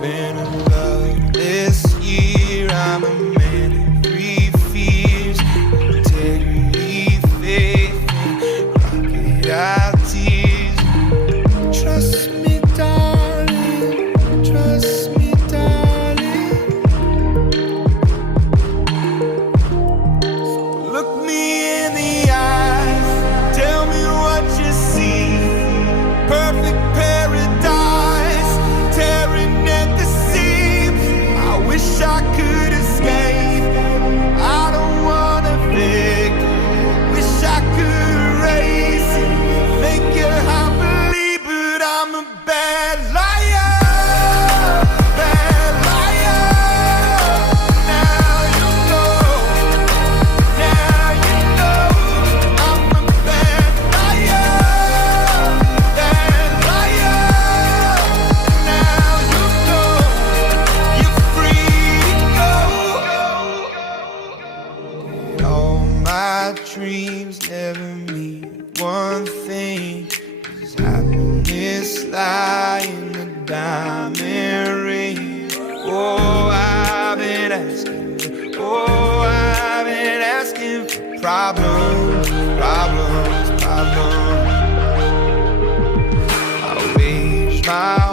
been a loveless year. I'm a man of three fears: integrity, faith, and crocodile tears. Trust me, darling, trust me, darling. So look me in the eyes, tell me what you see. Perfect paradise, tearing at the seams. I wish I could escape. I don't wanna fake. Wish I could erase it, make your heart believe, but I'm a bad liar, bad liar. Now you know, now you know, I'm a bad liar, bad liar. Now you know, you're free to go. All my dreams never mean one thing. Does happiness lie in the diamond ring? Oh, I've been asking. Oh, I've been asking for problems, problems, problems. I wage my